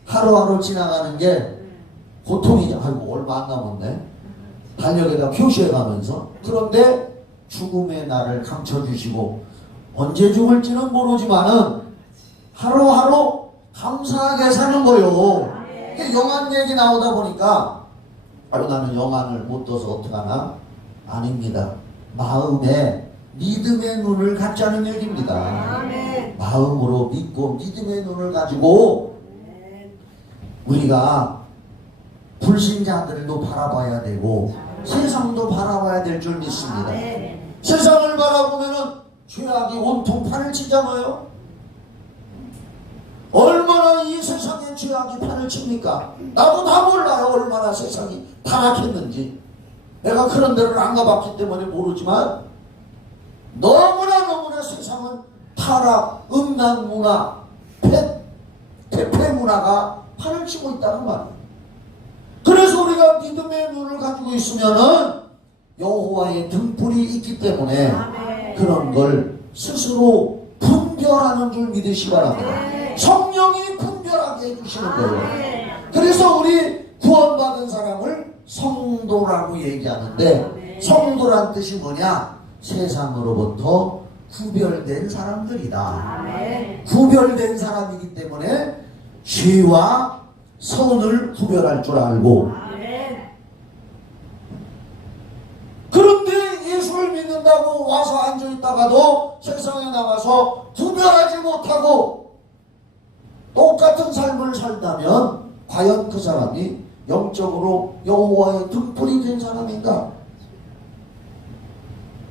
하루하루 지나가는 게 고통이죠. 아이고 얼마 안 남았네. 달력에다 표시해가면서. 그런데 죽음의 날을 감춰주시고 언제 죽을지는 모르지만은 하루하루 감사하게 사는 거요. 영안 얘기 나오다 보니까 나는 영안을 못 떠서 어떡하나? 아닙니다. 마음에 믿음의 눈을 갖자는 얘기입니다. 아멘. 마음으로 믿고 믿음의 눈을 가지고 우리가 불신자들도 바라봐야 되고 세상도 바라봐야 될 줄 믿습니다. 아멘. 세상을 바라보면은 죄악이 온통 판을 치잖아요. 얼마나 이 세상에 죄악이 판을 칩니까? 나도 다 몰라요. 얼마나 세상이 타락했는지. 내가 그런 데를 안 가봤기 때문에 모르지만 너무나 세상은 타락, 음란 문화, 대패 문화가 판을 치고 있다는 말이에요. 그래서 우리가 믿음의 눈을 가지고 있으면은 여호와의 등불이 있기 때문에 아멘. 그런 걸 스스로 분별하는 줄 믿으시 바랍니다. 네. 성령이 해주시는 거예요. 아멘. 그래서 우리 구원받은 사람을 성도라고 얘기하는데 성도란 뜻이 뭐냐? 세상으로부터 구별된 사람들이다. 아멘. 구별된 사람이기 때문에 죄와 선을 구별할 줄 알고, 아멘. 그런데 예수를 믿는다고 와서 앉아있다가도 세상에 나가서 구별하지 못하고 똑같은 삶을 살다면 과연 그 사람이 영적으로 여호와의 등불이 된 사람인가?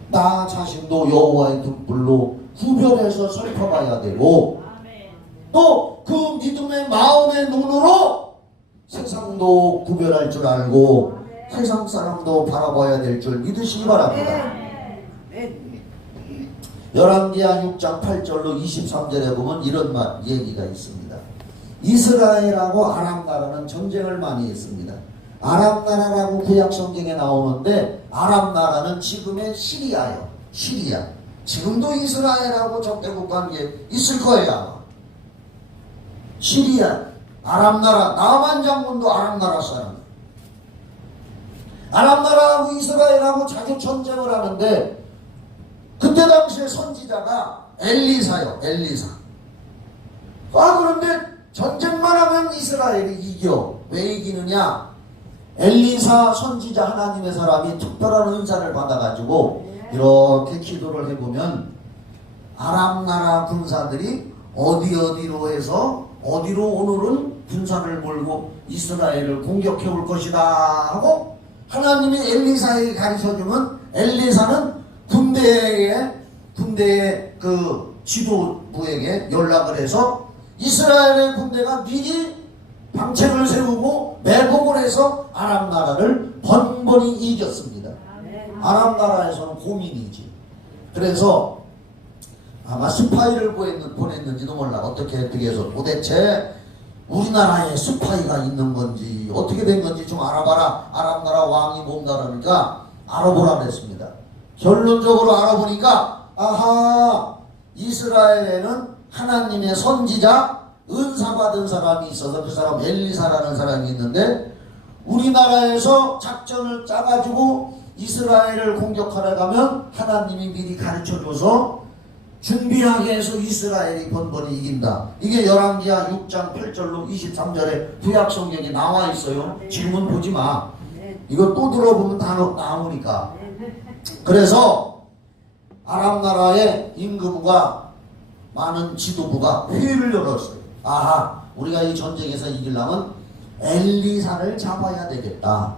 나 자신도 여호와의 등불로 구별해서 살펴봐야 되고, 아멘. 또 그 믿음의 마음의 눈으로 세상도 구별할 줄 알고 세상 사람도 바라봐야 될 줄 믿으시기 바랍니다. 아멘. 열왕기하 6장 8절로 23절에 보면 이런 얘기가 있습니다. 이스라엘하고 아람 나라는 전쟁을 많이 했습니다. 아람 나라라고 구약 성경에 나오는데 아람 나라는 지금의 시리아예요. 시리아. 지금도 이스라엘하고 적대국 관계 있을 거예요, 아마. 시리아, 아람 나라, 나만 장군도 아람 나라 사람. 아람 나라하고 이스라엘하고 자주 전쟁을 하는데 그때 당시에 선지자가 엘리사요, 엘리사. 그런데 전쟁만 하면 이스라엘이 이겨. 왜 이기느냐? 엘리사 선지자 하나님의 사람이 특별한 은사를 받아가지고 이렇게 기도를 해보면 아람 나라 군사들이 어디로 해서 어디로 오늘은 군사를 몰고 이스라엘을 공격해 올 것이다 하고 하나님이 엘리사에게 가르쳐주면 엘리사는 군대의 그 지도부에게 연락을 해서 이스라엘의 군대가 미리 방책을 세우고 매복을 해서 아람 나라를 번번이 이겼습니다. 아람 나라에서는 고민이지. 그래서 아마 스파이를 보냈는지도 몰라. 어떻게 해서 도대체 우리나라에 스파이가 있는 건지 어떻게 된 건지 좀 알아봐라. 아람 나라 왕이 뭔가 그러니까 알아보라 그랬습니다. 결론적으로 알아보니까 아하, 이스라엘에는 하나님의 선지자 은사받은 사람이 있어서 그 사람 엘리사라는 사람이 있는데 우리나라에서 작전을 짜가지고 이스라엘을 공격하려 가면 하나님이 미리 가르쳐줘서 준비하게 해서 이스라엘이 번번이 이긴다. 이게 열왕기하 6장 8절로 23절에 구약 성경에 나와 있어요. 지금은 보지 마. 이거 또 들어보면 다 나오니까. 그래서 아람 나라의 임금과 많은 지도부가 회의를 열었어요. 아하, 우리가 이 전쟁에서 이기려면 엘리사를 잡아야 되겠다.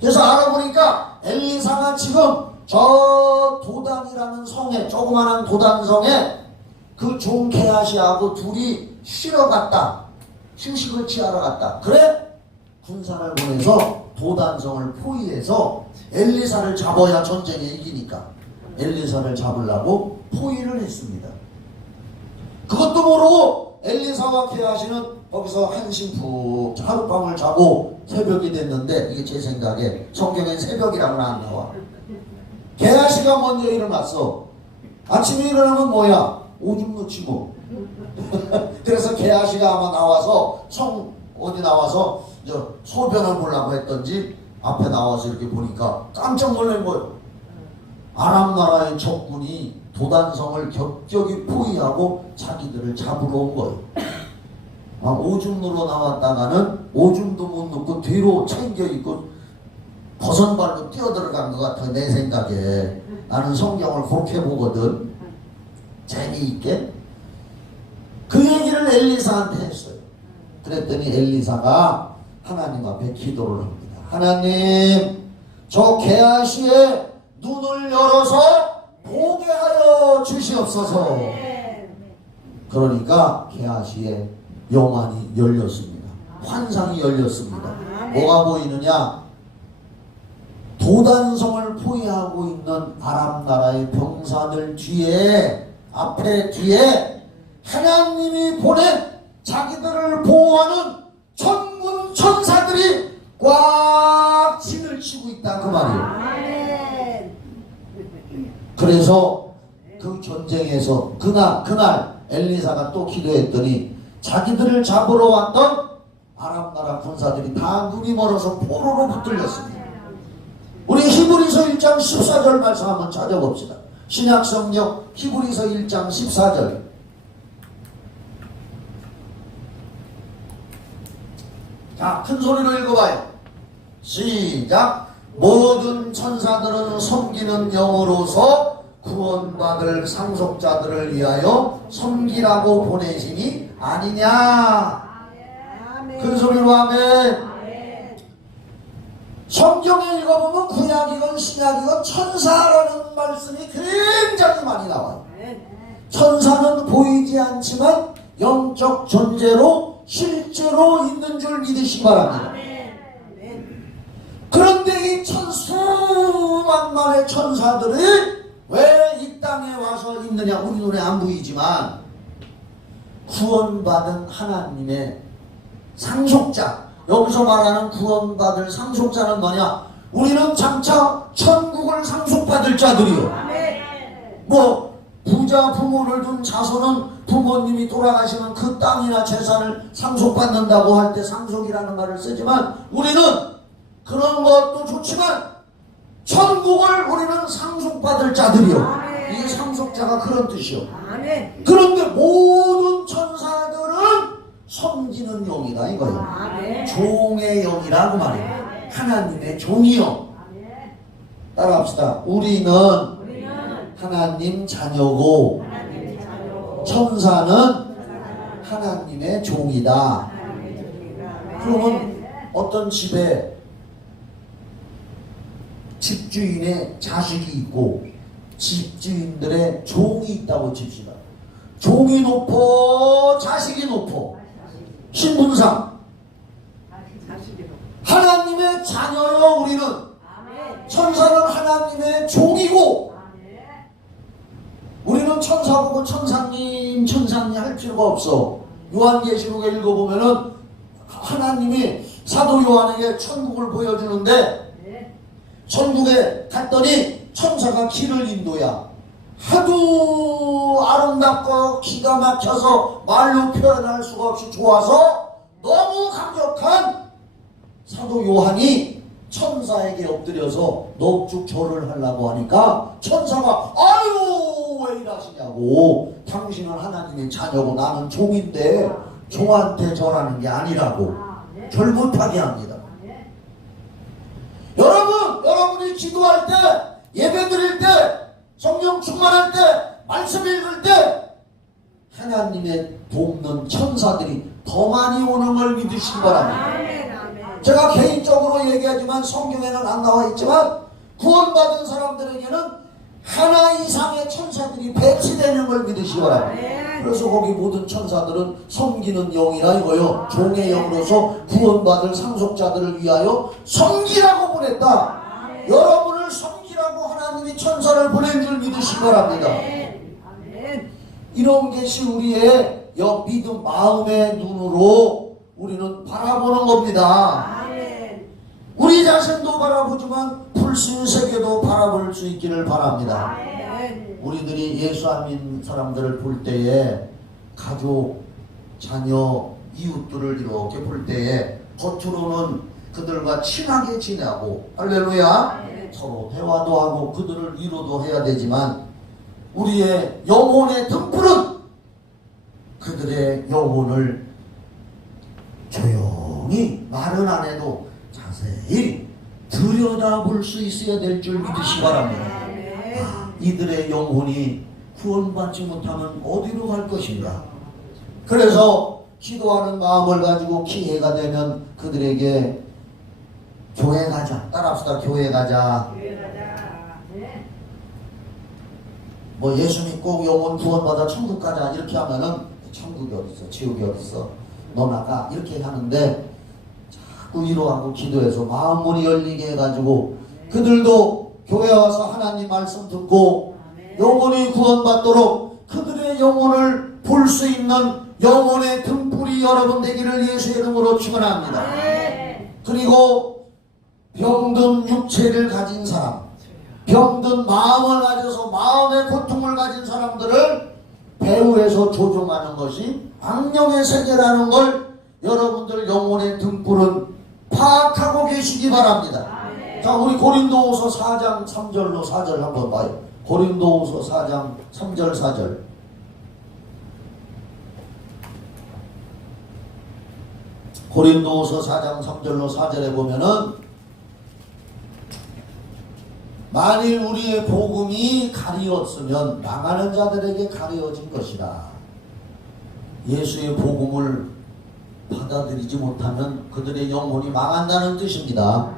그래서 알아보니까 엘리사가 지금 저 도단이라는 성에, 조그마한 도단성에 그 종 게하시하고 둘이 쉬러 갔다. 휴식을 취하러 갔다. 그래? 군사를 보내서 도단성을 포위해서 엘리사를 잡아야 전쟁에 이기니까 엘리사를 잡으려고 포위를 했습니다. 그것도 모르고 엘리사와 게하시는 거기서 한심 푹 하룻밤을 자고 새벽이 됐는데, 이게 제 생각에 성경엔 새벽이라고는 안 나와. 게하시가 먼저 일어났어. 아침에 일어나면 뭐야? 오줌 놓치고. 그래서 게하시가 아마 나와서 어디 나와서 소변을 보려고 했던지 앞에 나와서 이렇게 보니까 깜짝 놀란 거예요. 아람 나라의 적군이 도단성을 격격히 포위하고 자기들을 잡으러 온 거예요. 오줌 누러 나왔다가는 오줌도 못 넣고 뒤로 챙겨 입고 버선발로 뛰어들어간 것 같아. 내 생각에. 나는 성경을 그렇게 보거든. 재미있게. 그 얘기를 엘리사한테 했어요. 그랬더니 엘리사가 하나님 앞에 기도를 합니다. 하나님, 저 게하시의 눈을 열어서 보게 하여 주시옵소서. 그러니까 게하시의 영안이 열렸습니다. 환상이 열렸습니다. 뭐가 보이느냐? 도단성을 포위하고 있는 아람 나라의 병사들 앞에 뒤에 하나님이 보낸 자기들을 보호하는 천군 천사들이 꽉 진을 치고 있다 그 말이에요. 그래서 그 전쟁에서 그날 엘리사가 또 기도했더니 자기들을 잡으러 왔던 아람 나라 군사들이 다 눈이 멀어서 포로로 붙들렸습니다. 우리 히브리서 1장 14절 말씀 한번 찾아봅시다. 신약 성경 히브리서 1장 14절. 자, 큰 소리로 읽어봐요. 시작. 모든 천사들은 섬기는 영으로서 구원받을 상속자들을 위하여 섬기라고 보내시니 아니냐. 큰 소리로 하면 성경에 읽어보면 구약이건 신약이건 천사라는 말씀이 굉장히 많이 나와요. 천사는 보이지 않지만 영적 존재로 실제로 있는 줄 믿으시기 바랍니다. 그런데 이 수만만의 천사들이 왜 이 땅에 와서 있느냐. 우리 눈에 안 보이지만 구원받은 하나님의 상속자, 여기서 말하는 구원받을 상속자는 뭐냐? 우리는 장차 천국을 상속받을 자들이요. 뭐 부자 부모를 둔 자손은 부모님이 돌아가시면 그 땅이나 재산을 상속받는다고 할 때 상속이라는 말을 쓰지만 우리는 그런 것도 좋지만 천국을 우리는 상속받을 자들이요. 이 상속자가 그런 뜻이요. 그런데 모든 천사들은 섬기는 영이다 이거예요. 종의 영이라고 말해요. 하나님의 종이요. 따라합시다. 우리는 하나님 자녀고 천사는 하나님의 종이다. 그러면 어떤 집에 집주인의 자식이 있고 집주인들의 종이 있다고 칩시다. 종이 높어 자식이 높어 신분상 하나님의 자녀요. 우리는 천사는 하나님의 종이고 우리는 천사 보고 천사님 할 필요가 없어. 요한계시록에 읽어보면은 하나님이 사도 요한에게 천국을 보여주는데 천국에 갔더니 천사가 길을 인도야. 하도 아름답고 기가 막혀서 말로 표현할 수가 없이 좋아서 너무 감격한 사도 요한이 천사에게 엎드려서 넙죽 절을 하려고 하니까 천사가 아유 왜 이러시냐고. 당신은 하나님의 자녀고 나는 종인데 종한테 절하는 게 아니라고 절 못하게 합니다. 여러분이 기도할 때, 예배 드릴 때, 성령 충만할 때, 말씀 읽을 때 하나님의 돕는 천사들이 더 많이 오는 걸 믿으시기 바랍니다. 제가 개인적으로 얘기하지만 성경에는 안 나와 있지만 구원받은 사람들에게는 하나 이상의 천사들이 배치되는 걸 믿으시기 바랍니다. 그래서 거기 모든 천사들은 섬기는 영이라 이거요. 종의 영으로서 구원받을 상속자들을 위하여 섬기라고 보냈다. 여러분을 섬기라고 하나님이 천사를 보낸 줄 믿으시기 바랍니다. 이런 것이 우리의 믿음 마음의 눈으로 우리는 바라보는 겁니다. 우리 자신도 바라보지만 불신 세계도 바라볼 수 있기를 바랍니다. 우리들이 예수 안 믿는 사람들을 볼 때에 가족, 자녀, 이웃들을 이렇게 볼 때에 겉으로는 그들과 친하게 지내고 할렐루야 서로 대화도 하고 그들을 위로도 해야 되지만 우리의 영혼의 등불은 그들의 영혼을 조용히 말은 안 해도 자세히 들여다볼 수 있어야 될 줄 믿으시기 바랍니다. 이들의 영혼이 구원받지 못하면 어디로 갈 것인가. 그래서 기도하는 마음을 가지고 기회가 되면 그들에게 교회 가자. 따라합시다. 교회 가자. 뭐 예수 믿고 영혼 구원받아 천국 가자 이렇게 하면은 천국이 어딨어 지옥이 어딨어 너 나가 이렇게 하는데 자꾸 위로하고 기도해서 마음문이 열리게 해가지고 그들도 교회 와서 하나님 말씀 듣고 영혼이 구원받도록 그들의 영혼을 볼 수 있는 영혼의 등불이 여러분 되기를 예수의 이름으로 축원합니다. 그리고 병든 육체를 가진 사람, 병든 마음을 가져서 마음의 고통을 가진 사람들을 배후에서 조종하는 것이 악령의 세계라는 걸 여러분들 영혼의 등불은 파악하고 계시기 바랍니다. 자, 우리 고린도후서 4장 3절로 4절 한번 봐요. 고린도후서 4장 3절 4절. 고린도후서 4장 3절로 4절에 보면은 만일 우리의 복음이 가리웠으면 망하는 자들에게 가리워진 것이다. 예수의 복음을 받아들이지 못하면 그들의 영혼이 망한다는 뜻입니다.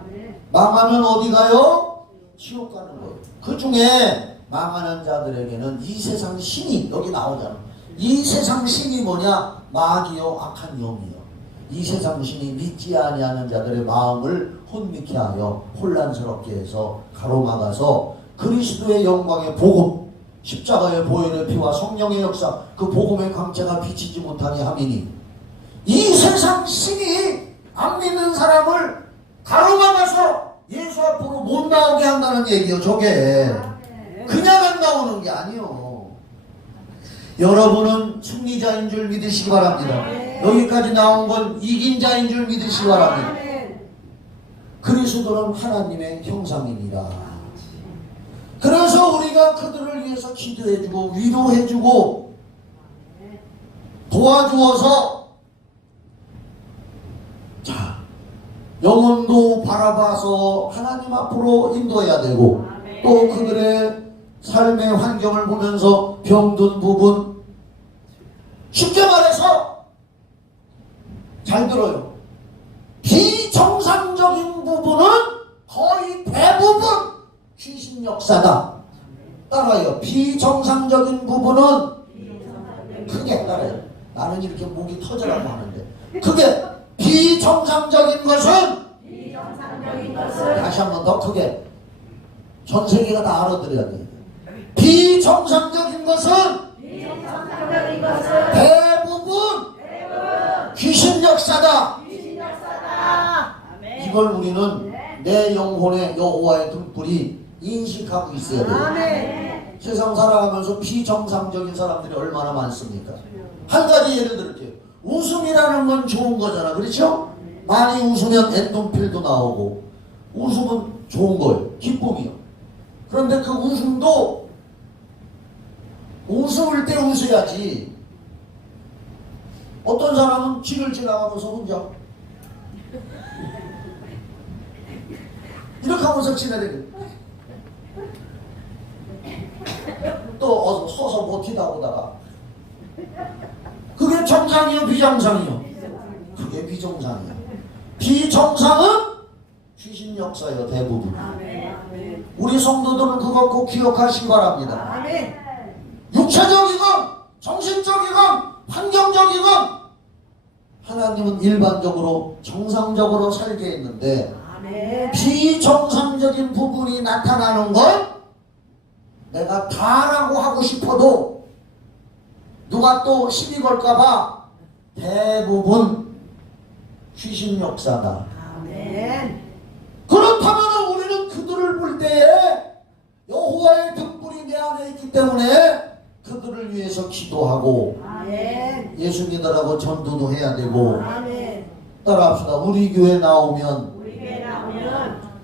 망하면 어디 가요? 지옥 가는 거예요. 그 중에 망하는 자들에게는 이 세상 신이 여기 나오잖아. 이 세상 신이 뭐냐? 마귀요 악한 영이요. 이 세상 신이 믿지 아니하는 자들의 마음을 혼미케 하여 혼란스럽게 해서 가로막아서 그리스도의 영광의 복음, 십자가의 보혈의 피와 성령의 역사, 그 복음의 광채가 비치지 못하니 함이니 이 세상 신이 안 믿는 사람을 가로막아서 예수 앞으로 못 나오게 한다는 얘기요. 저게 그냥 안 나오는 게 아니요. 여러분은 승리자인 줄 믿으시기 바랍니다. 여기까지 나온 건 이긴 자인 줄 믿으시기 바랍니다. 그리스도는 하나님의 형상이니라. 그래서 우리가 그들을 위해서 기도해주고 위로해주고 도와주어서 자, 영혼도 바라봐서 하나님 앞으로 인도해야 되고 또 그들의 삶의 환경을 보면서 병든 부분, 쉽게 말해서 잘 들어요. 비정상적인 부분은 거의 대부분 귀신 역사다. 따라요. 비정상적인 부분은 크게 따라요. 나는 이렇게 목이 터져라고 하는데 그게 비정상적인 것은 다시 한 번 더 크게 전 세계가 다 알아들어야 돼요. 비정상적인 것은 대부분 귀신 역사다. 이걸 우리는 내 영혼의 여호와의 등불이 인식하고 있어야 돼요. 세상 살아가면서 비정상적인 사람들이 얼마나 많습니까? 한 가지 예를 들을게요. 웃음이라는 건 좋은 거잖아. 그렇죠? 많이 웃으면 엔도핀도 나오고 웃음은 좋은 거예요. 기쁨이요. 그런데 그 웃음도 웃을 때 웃어야지. 어떤 사람은 길을 지나가면서 혼자 이렇게 하면서 지나다니고 또 어서 서서 버티다 보다가 그게 정상이요 비정상이요? 그게 비정상이요. 비정상은 귀신 역사요 대부분. 우리 성도들은 그거 꼭 기억하시기 바랍니다. 육체적이건 정신적이건 환경적이건 하나님은 일반적으로 정상적으로 살게 했는데 비정상적인 부분이 나타나는 걸 내가 다라고 하고 싶어도 누가 또 시비 걸까봐 대부분 귀신 역사다. 그렇다면 우리는 그들을 볼 때에 여호와의 등불이 내 안에 있기 때문에 그들을 위해서 기도하고 예수 믿으라고 전도도 해야 되고 따라합시다. 우리 교회 나오면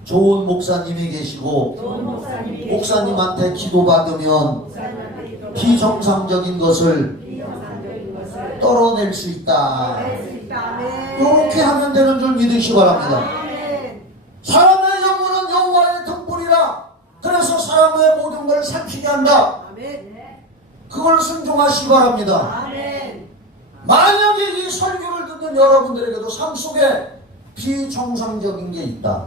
좋은 목사님이 계시고 목사님한테 기도받으면 비정상적인 것을 떨어낼 수 있다. 이렇게 하면 되는 줄 믿으시기 바랍니다. 사람의 영혼은 여호와의 등불이라. 그래서 사람의 모든 걸 살피게 한다. 그걸 순종하시기 바랍니다. 만약에 이 설교를 듣는 여러분들에게도 삶 속에 비정상적인 게 있다.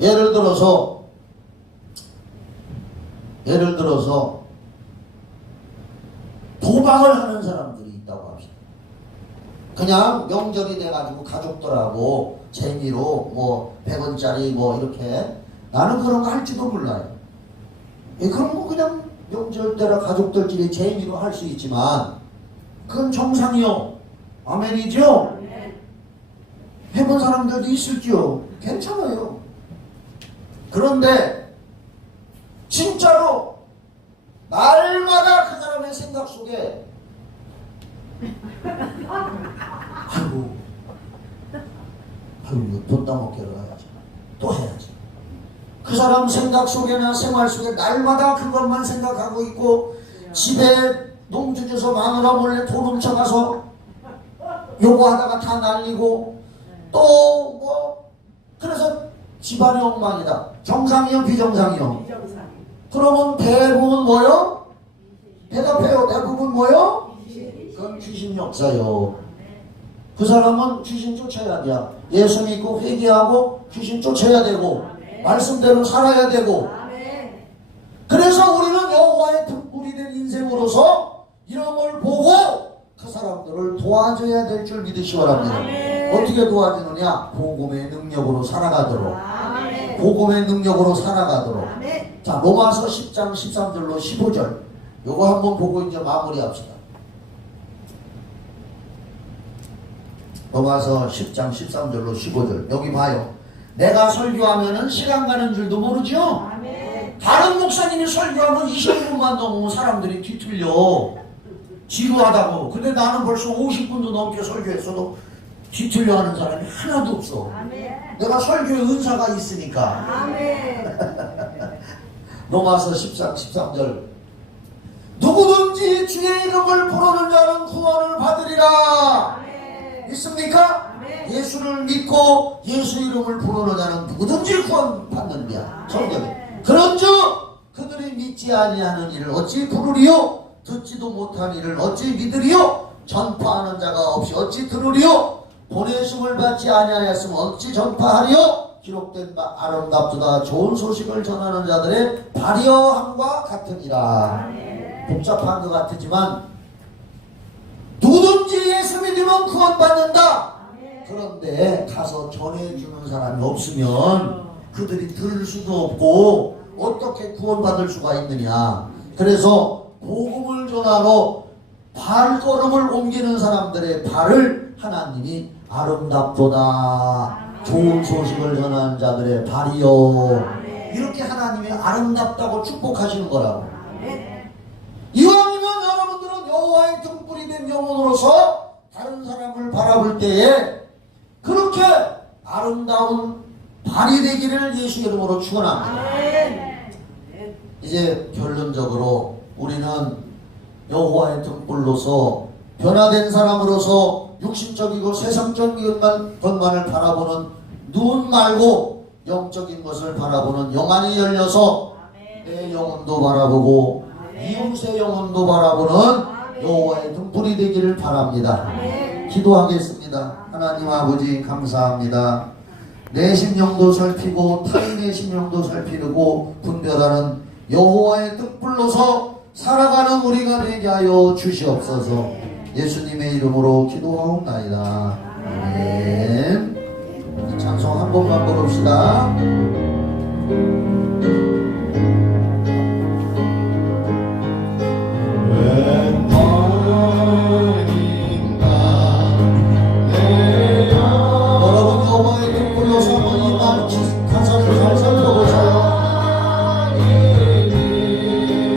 예를 들어서 도박을 하는 사람들이 있다고 합시다. 그냥 명절이 돼가지고 가족들하고 재미로 뭐 100원짜리 뭐 이렇게 나는 그런 거 할지도 몰라요. 그런 거 그냥 명절 때라 가족들끼리 재미로 할 수 있지만 그건 정상이요. 아멘이죠? 해본 사람들도 있을지요. 괜찮아요. 그런데 진짜로 날마다 그 사람의 생각 속에 아이고, 아이고, 돈 따먹기로 해야지. 또 해야지. 그 사람 생각 속에나 생활 속에 날마다 그것만 생각하고 있고, 집에 농주줘서 마누라 몰래 돈 훔쳐가서 요거 하다가 다 날리고, 또 뭐, 그래서 집안이 엉망이다. 정상이요, 비정상이요? 비정상. 그러면 대부분 뭐요? 대답해요. 대부분 뭐요? 그건 귀신 역사요. 그 사람은 귀신 쫓아야 돼. 예수 믿고 회개하고 귀신 쫓아야 되고 말씀대로 살아야 되고. 아멘. 그래서 우리는 여호와의 등불이 된 인생으로서 이런 걸 보고 그 사람들을 도와줘야 될 줄 믿으시 바랍니다. 아멘. 어떻게 도와주느냐? 복음의 능력으로 살아가도록. 아멘. 복음의 능력으로 살아가도록. 아멘. 자, 로마서 10장 13절로 15절. 요거 한번 보고 이제 마무리합시다. 로마서 10장 13절로 15절. 여기 봐요. 내가 설교하면은 시간 가는 줄도 모르죠? 아멘. 다른 목사님이 설교하면 20분만 넘으면 사람들이 뒤틀려. 지루하다고. 근데 나는 벌써 50분도 넘게 설교했어도 뒤틀려 하는 사람이 하나도 없어. 아멘. 내가 설교에 은사가 있으니까. 아멘. 로마서 10장 13절. 누구든지 주의 이름을 부르는 자는 구원을 받으리라. 아멘. 믿습니까? 아멘. 예수를 믿고 예수 이름을 부르는 자는 누구든지 구원 받느니라. 성경에. 아멘. 그런즉 그들이 믿지 아니하는 이를 어찌 부르리요? 듣지도 못한 이를 어찌 믿으리요? 전파하는 자가 없이 어찌 들으리요? 보내심을 받지 아니하였으면 어찌 전파하리요? 기록된 바 아름답도다 좋은 소식을 전하는 자들의 발효함과 같으니라. 아멘. 복잡한 것 같지만 누구든지 예수 믿으면 구원받는다. 아멘. 그런데 가서 전해주는 사람이 없으면 그들이 들을 수도 없고 어떻게 구원받을 수가 있느냐. 그래서 복음을 전하러 발걸음을 옮기는 사람들의 발을 하나님이 아름답도다 좋은 소식을 전하는 자들의 발이요. 이렇게 하나님이 아름답다고 축복하시는 거라고. 아멘. 이왕이면 여러분들은 여호와의 등불이 된 영혼으로서 다른 사람을 바라볼 때에 그렇게 아름다운 발이 되기를 예수 이름으로 축원합니다. 아멘. 이제 결론적으로 우리는 여호와의 등불로서 변화된 사람으로서 육신적이고 세상적인 것만을 바라보는 눈 말고 영적인 것을 바라보는 영안이 열려서 내 영혼도 바라보고 이웃의 영혼도 바라보는 여호와의 등불이 되기를 바랍니다. 기도하겠습니다. 하나님 아버지 감사합니다. 내 심령도 살피고 타인의 심령도 살피고 분별하는 여호와의 등불로서 살아가는 우리가 되게 하여 주시옵소서. 예수님의 이름으로 기도하옵나이다. 아멘. 찬송 한 번만 부릅시다.